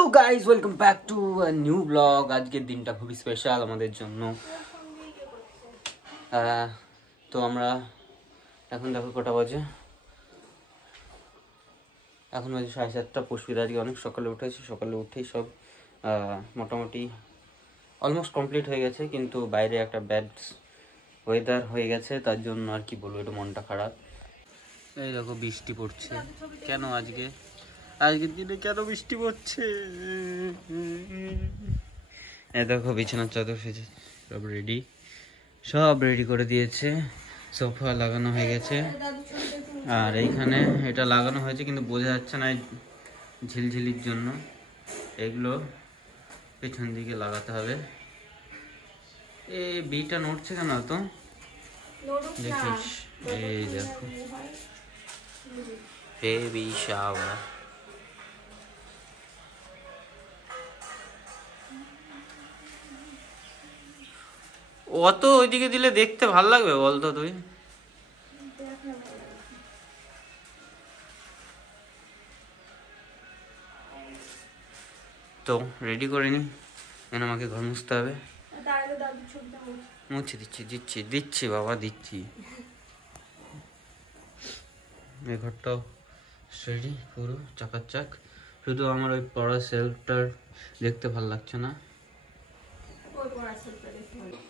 Hello guys, welcome back to new blog. আজকের দিনটা খুবই স্পেশাল আমাদের জন্য। তো আমরা এখন দেখো কটা বাজে, এখন বাজে 7:30। পুষ্পিতা আজকে অনেক সকালে উঠেছি। সকালে উঠেই সব মোটামুটি অলমোস্ট কমপ্লিট হয়ে গেছে, কিন্তু বাইরে একটা ব্যাড ওয়েদার হয়ে গেছে, তার জন্য আর কি বলবো, একটু মনটা খারাপ। এই দেখো বৃষ্টি পড়ছে। কেন আজকের দিনে কেন বৃষ্টি পড়ছে? এই দেখো বিছানার চাদর সেজে সব রেডি করে দিয়েছে। সোফা লাগানো হয়ে গেছে, আর এইখানে এটা লাগানো হয়েছে কিন্তু বোঝা যাচ্ছে না ঝিলঝিলির জন্য। এগুলো পেছন দিকে লাগাতে হবে। এই বিটা নড়ছে কেন তো দেখিস? এই দেখো বেবি শাওয়ার। অত ওইদিকে দিলে দেখতে ভাল লাগবে বলতো তুই? তো রেডি করে নি, কেন আমাকে ঘর মুছতে হবে। মুছে দিচ্ছি বাবা, দিচ্ছি। এই ঘরটাও রেডি, পুরো চাকাচাক। শুধু আমার ওই পড়া সেলফটার দেখতে ভাল লাগছে না।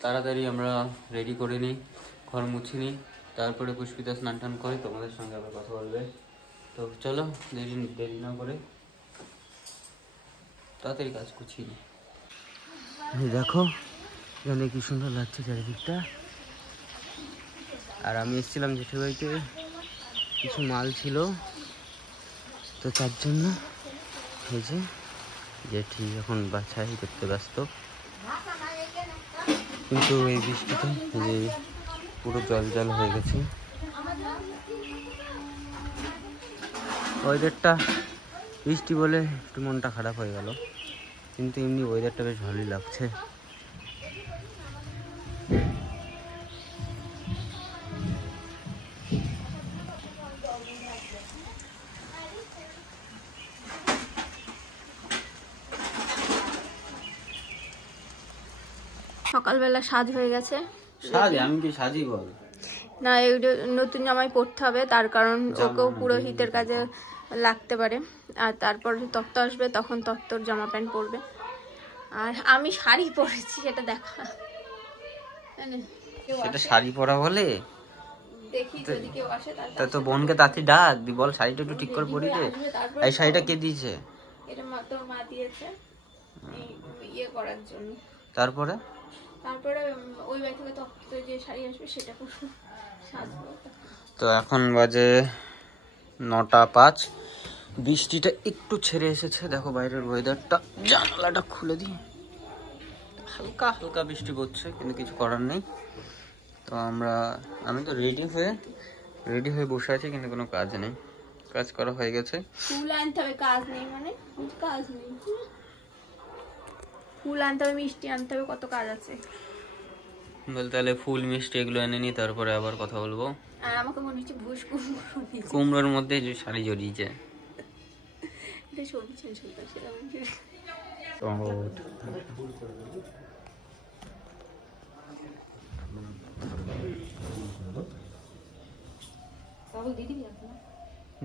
তাড়াতাড়ি আমরা রেডি করে নিই, ঘর মুছে নিই, তারপরে পুষ্পিতা স্নান টান করে তোমাদের সঙ্গে আবার কথা বলবে। তো চলো, দেরি না করে তাড়াতাড়ি কাজ গুছিয়ে নিই। দেখো এখানে কি সুন্দর লাগছে চারিদিকটা। আর আমি এসেছিলাম জেঠু বাড়িতে, কিছু মাল ছিল, তো তার জন্য এই যে জেঠি এখন বাছাই করতে ব্যস্ত। কিন্তু এই বৃষ্টিতে যে পুরো জল জল হয়ে গেছে। ওয়েদারটা বৃষ্টি বলে একটু মনটা খারাপ হয়ে গেল, কিন্তু এমনি ওয়েদারটা বেশ ভালোই লাগছে। সকালবেলা সাজ হয়ে গেছে। সাজ? আমি কি সাজি বল? না, নতুন জামাই পরতে হবে, তার কারণ ওকেও পুরোহিতের কাজে লাগতে পারে। আর তারপর তত্ত্ব আসবে, তখন তত্ত্বর জামা প্যান্ট পরবে। আর আমি শাড়ি পরেছি, সেটা দেখা। সেটা শাড়ি পরা বলে? দেখি যদি কেউ আসে। তা তো বোনকে তাড়াতাড়ি ডাক দি, বল শাড়িটা একটু ঠিক করে পরি দে। এই শাড়িটা কে দিয়েছে? এটা তোর মা দিয়েছে ইয়ে করার জন্য। তারপরে ওই বাড়ি থেকে তত্ত্ব যে শাড়ি আসবে সেটা পরবো, সাজবো। তো এখন বাজে 9:05। বৃষ্টিটা একটু ছেড়ে এসেছে। দেখো বাইরের ওয়েদারটা, জানালাটা খুলে দিই। হালকা হালকা বৃষ্টি পড়ছে, কিন্তু কিছু করার নেই। তো আমি তো রেডি হয়ে বসে আছি, কিন্তু কোনো কাজ নেই। কাজ করা হয়ে গেছে। ফুল আনতে হবে, কাজ নেই মানে কাজ নেই। ফুল আনতে হবে, মিষ্টি আনতে হবে, কত কাজ আছে। বলতে তাহলে ফুল মিষ্টি এগুলো এনে নি, তারপরে আবার কথা বলবো। আর আমাকে মনে হচ্ছে ভুষ কুমড়োর মধ্যে যে শাড়ি জড়িয়েছে।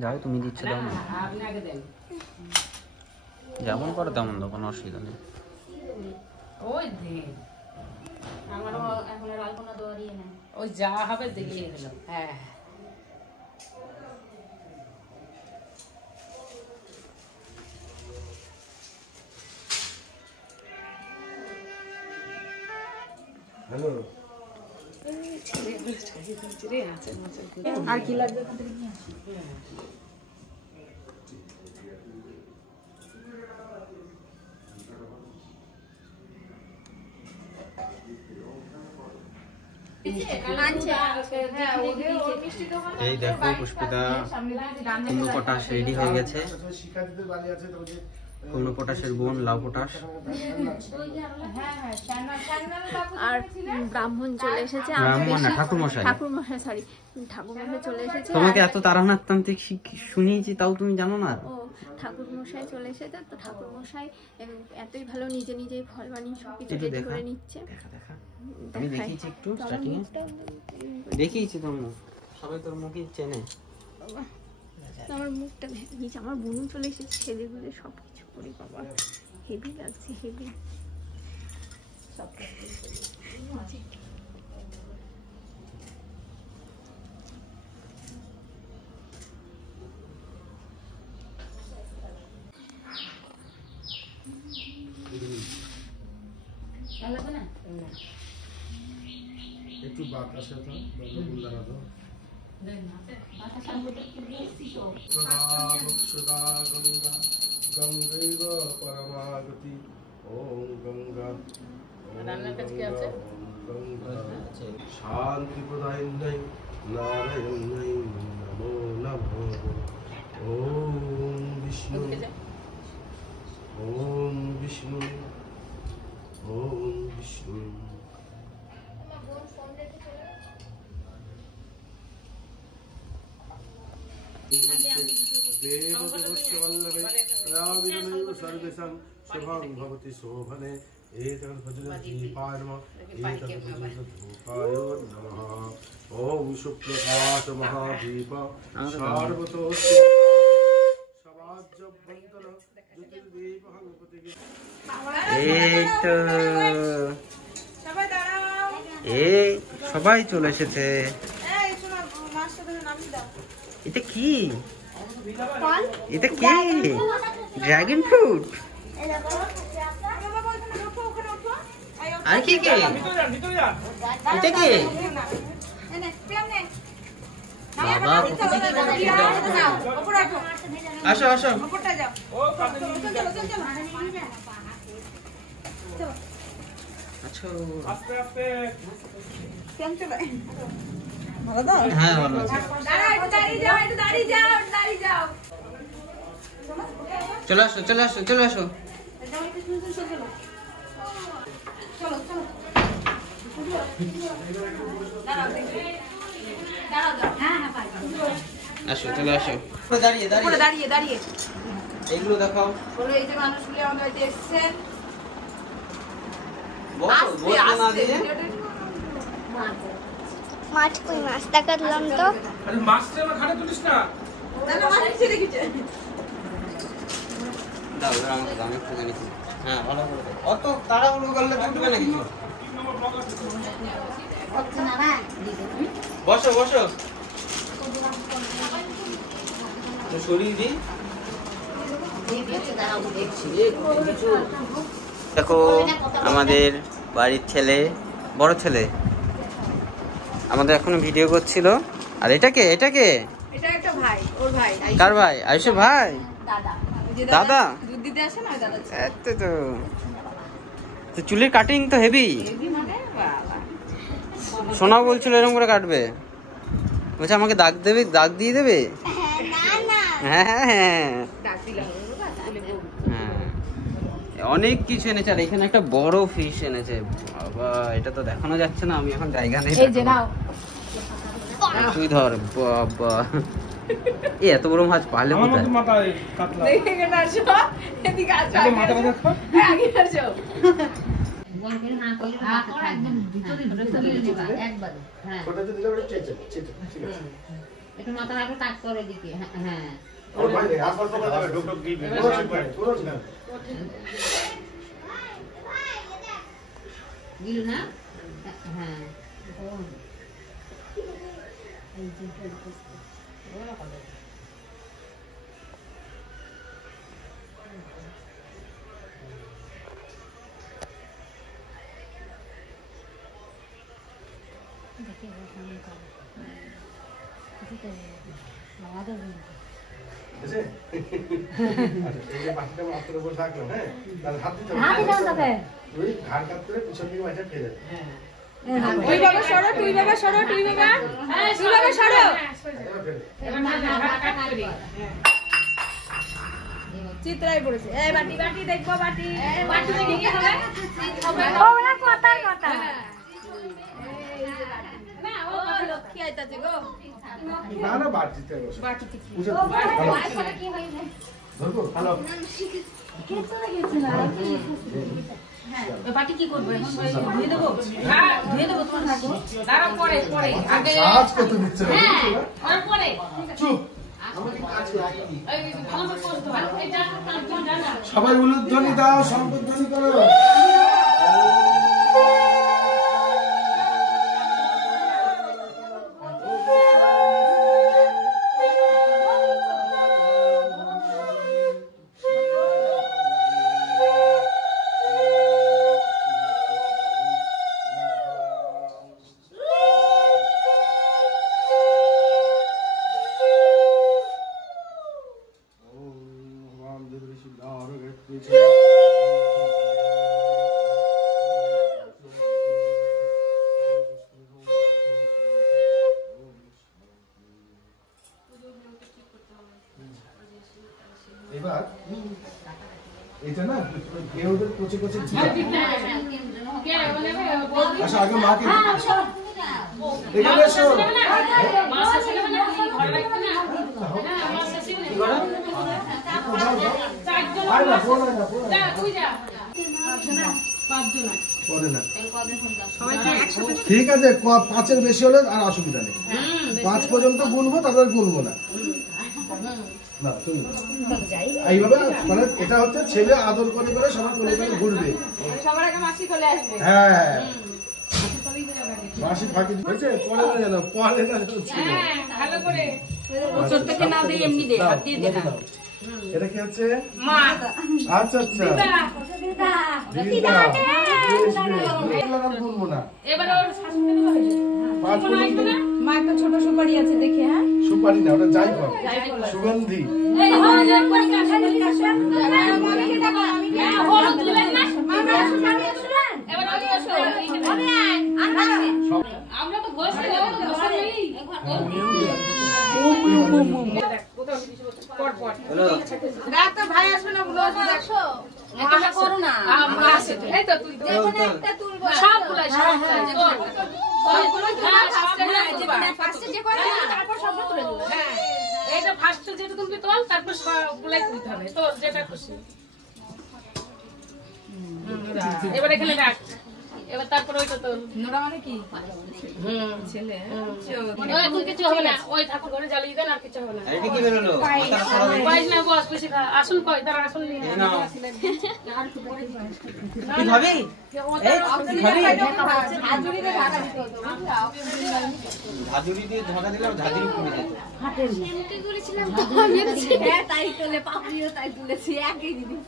যাও, তুমি দিচ্ছ দাও না, যেমন করো তেমন দাও, কোনো অসুবিধা নেই। ওই যা হবে দেখিয়ে দিল। হ্যাঁ, আর কি লাগবে? এই দেখো পুষ্পিতা কুমড়ো পটাশ রেডি হয়ে গেছে। কুমড়ো পটাশের বোন লাউ পটাশ। আর ব্রাহ্মণ চলে এসেছে। ব্রাহ্মণ না, ঠাকুরমশাই সরি, ঠাকুরমশাই চলে এসেছে। তোমাকে এত তারানাথ তান্ত্রিক শুনিয়েছি, তাও তুমি জানো না? ও ঠাকুর মশাই চলে এসেছে, তো ঠাকুর মশাই এতই ভালো নিজে নিজেই ফল বানিয়ে সবকিছু একটু রেডি দেখা। করে নিচ্ছে। দেখা দেখা আমি দেখাই। দেখিয়েছি একটু তো আমার স্টার্টিং এ মুখটা দেখিয়েছি তোর মুখ, সবাই তোর মুখই চেনে। বাবা, আমার মুখটা ভেঙে গেছে, আমার বোনও চলে এসেছে, সেজে গুজে সব কিছু করি বাবা, হেভি লাগছে হেভি। একটু বাতাসে তো বন্ধুগুলো দাঁড়াতো সদা গঙ্গা গঙ্গৈব পরমাগতি ওম গঙ্গা শান্তি প্রদায়িন্যৈ নারায়ণ্যৈ নমো নমঃ। ওম বিষ্ণু ওম বিষ্ণু ওম বিষ্ণু। देवदेवस्य तयाविनमेव सर्वेषां शुभं भवति शोभने। एतद्भजनदीपाय नमः एतद्भजनधूपाय नमः। ॐ शुक्लकाश महादीप सार्वतोष्य समाज्यवन्तन ज्योतिर्दीपः गणपतिगे। এই তো এই সবাই চলে এসেছে। এটা কি? এটা কি? Dragon fruit. আর কি কি? এটা কি? বাবা আসো আসো। আচ্ছা হ্যাঁ ভালো আছে। চলে আসো চলে আসো চলে আসো। আসো চলে আসো। দাঁড়িয়ে দাঁড়িয়ে দাঁড়িয়ে দাঁড়িয়ে এগুলো দেখাও। বলো এই যে মানুষগুলো আমাদের বাড়িতে এসেছেন। বসো বসো না দিয়ে। মাছ কই মাছ দেখালাম তো। আরে মাছটা আমার খানে তুলিস না। দাও এবার আমাকে দাও, আমি একটু জানি। হ্যাঁ ভালো করে দাও। অত তাড়াহুড়ো করলে ফুটবে না কিছু। বসো বসো। তো সরিয়ে দিই। দেখো আমাদের বাড়ির ছেলে, বড় ছেলে আমাদের এখনো ভিডিও করছিল। আর এটাকে এটাকে এটা একটা ভাই, ওর ভাই কার ভাই? আয়ুষের ভাই? দাদা। ওই যে দাদা? দুধ দিতে আসে না, ওই দাদা। এত তো তো চুলের কাটিং তো হেভি। হেভি মানে বাবা। সোনা বলছিল এরকম করে কাটবে, বলছে আমাকে দাগ দেবে, দাগ দিয়ে দেবে। হ্যাঁ হ্যাঁ হ্যাঁ ডাক দিলাম ওরা স্কুলে বউ। হ্যাঁ অনেক কিছু এনেছে। আর এখানে একটা বড় ফিশ এনেছে। বাবা এটা তো দেখানো যাচ্ছে না, আমি এখন জায়গা নেই। এই যে নাও। তুই ধর। বাবা এই এত বড় মাছ পারলে কোথায়? মাথায় কাটলা। দেখে কেন আসো? এদিকে আসো। আগে মাথা মাথা খা। আগে আসো। ওটা যদি দিলে চেচে চেচে ঠিক আছে। একটু মাথা রাখো, কাজ করে দিকে। হ্যাঁ ওর ভাই রে আসল তো কথা ঢোক ঢোক দিয়ে পুরো না। দিল না। হ্যাঁ আছে এই যে বাকিটা মাত্র উপর থাকলো। হ্যাঁ তাহলে হাত দিতে হবে। তুই ঘাড় কাটতে পিছন দিকে মাথা ফেলে দে। তুই বাবা সরো, তুই বাবা সরো, তুই বাবা। তুই বাবা সরো। চিত্রাই পড়েছে। এই বাটি বাটি দেখবো, বাটি বাটি দেখে কি হবে? ওরা কথার কথা। না ও লক্ষ্মী আইতাছে গো। না না বাদ দিতে হবে। বাটিতে কি? বুঝে কি হইবে? ধরবো হ্যালো বাটি কি করবো এখন ধুয়ে দেবো ধুয়ে দেবো তোমার থাকো দাঁড়া পরে পরে আগে কাজ কত দিচ্ছে হ্যাঁ পরে চুপ এই ভালো করে করতে ভালো এই যা না সবাই উলুধ্বনি দাও সম্পদধ্বনি করো এবার এটা না গেউদের কোচে কোচে আচ্ছা আগে মাকে এখানে এসো ঠিক আছে 5-এর বেশি হলে আর অসুবিধা নেই 5 পর্যন্ত গুনবো তারপর গুনবো না না তুমি এইভাবে মানে এটা হচ্ছে ছেলে আদর করে করে সবার কোলে কোলে ঘুরবে সবার আগে মাসি চলে আসবে হ্যাঁ মাসি ফাঁকি হয়েছে পরে না জানো পরে না হ্যাঁ ভালো করে ওচর থেকে না দেই এমনি দে হাত দিয়ে দে না এটা কি হচ্ছে মা আচ্ছা আচ্ছা দিদা বলবো না এবারে ওর শাশুড়ি দেবো 5 পর্যন্ত মা একটা ছোট সুপারি আছে দেখে হ্যাঁ সুপারি না ওটা যাই হোক সুগন্ধি এই হয় করে কাছে দিলে আসবে মাকে দেখো আমি হলুদ দিলেন না মামা সুপারি আসলেন এবারে আমি আসো আমি আমরা তো বসে বসে নেই ডাক্তার ভাই আসবে না বলো দেখো এটা করো না আমরা আসে এই তো তুই দেখো না একটা তুলবো সব গুলাই সব গুলাই ফার্স্টে যে করে তারপর সব তুলে দিও হ্যাঁ এইটা ফার্স্টে যেটা তুমি তোল তারপর সব গুলাই তুলতে হবে তোর যেটা খুশি এবার এখানে রাখ এবার তারপর ওইটা তো নোরা মানে কি ছেলে ওই তুমি কিছু হবে না ওই ঠাকুর ঘরে জ্বালিয়ে দেন আর কিছু হবে না এটা কি বেরোলো পাইস না বস বেশি খা আসুন কই তার আসুন নিয়ে নাও কি ভাবি এই ভাবি হাজুরি দিয়ে ঢাকা দিতে হতো ঝাঁঝুরি দিয়ে ঢাকা দিলে ঝাঁঝুরি কমে যেত এমনি করেছিলাম তো আমি হ্যাঁ তাই তোলে পাপড়িও তাই তুলেছি একই জিনিস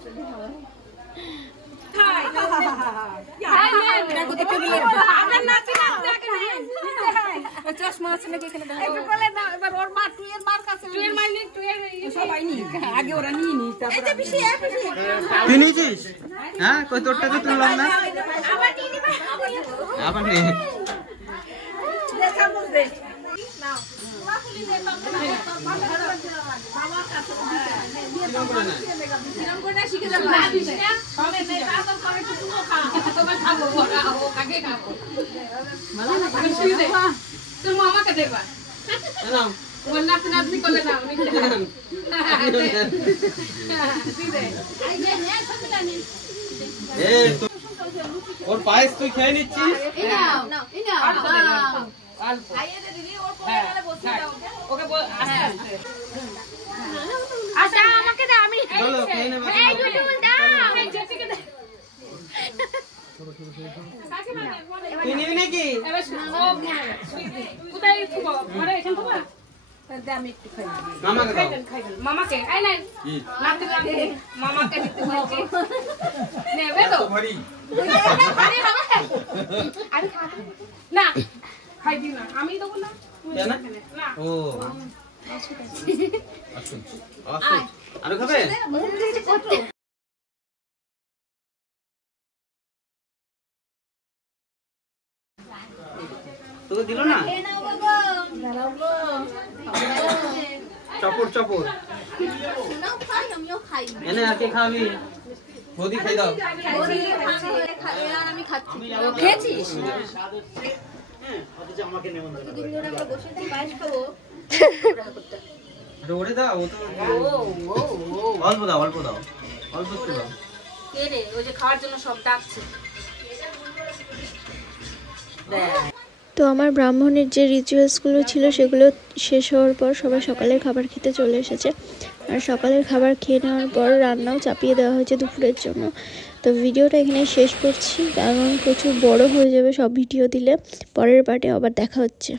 চশমা আছে নাকি এখানে বলে না এবার ওর মা টুয়ের মার কাছে টুয়ের মাই নি টুয়ের সবাই নি আগে ওরা নিয়ে নি তারপর তুই নিয়েছিস হ্যাঁ কই তোরটা তো তুললাম না আবার নে দেখা বুঝবে তোর মামাকে দেবা আপনি করলে না ওর পায়েস তুই খেয়ে নিচ্ছিস আচ্ছা আমাকে দাও আমি চলো খেয়ে নেবে এই দুটো দাও তুই নিবি নাকি কোথায় ঘরে এখানে থাকবা আমি একটু খাই মামাকে দাও মামাকে আই নাই কি নাতে নাতে মামাকে দিতে হচ্ছে নেবে তো ভারী আমি খাবো না খাইবি না আমি দেবো না কেন না ও আসুন আসুন আরো খাবে তোকে দিল না চপড় চপড় আমিও খাই এনে আর কে খাবি বৌদি খাই দাও আমি খাচ্ছি খেয়েছিস দুদিন ধরে আমরা বসে আছি পায়েস খাবো ওরে দাও, ও তো অল্প দাও, অল্প দাও, অল্প একটু দাও। কে রে ওই যে খাওয়ার জন্য সব ডাকছে। তো আমার ব্রাহ্মণের যে রিচুয়ালসগুলো ছিল সেগুলো শেষ হওয়ার পর সবাই সকালের খাবার খেতে চলে এসেছে। আর সকালের খাবার খেয়ে নেওয়ার পর রান্নাও চাপিয়ে দেওয়া হয়েছে দুপুরের জন্য। তো ভিডিওটা এখানে শেষ করছি, কারণ প্রচুর বড় হয়ে যাবে সব ভিডিও দিলে। পরের পার্টে আবার দেখা হচ্ছে।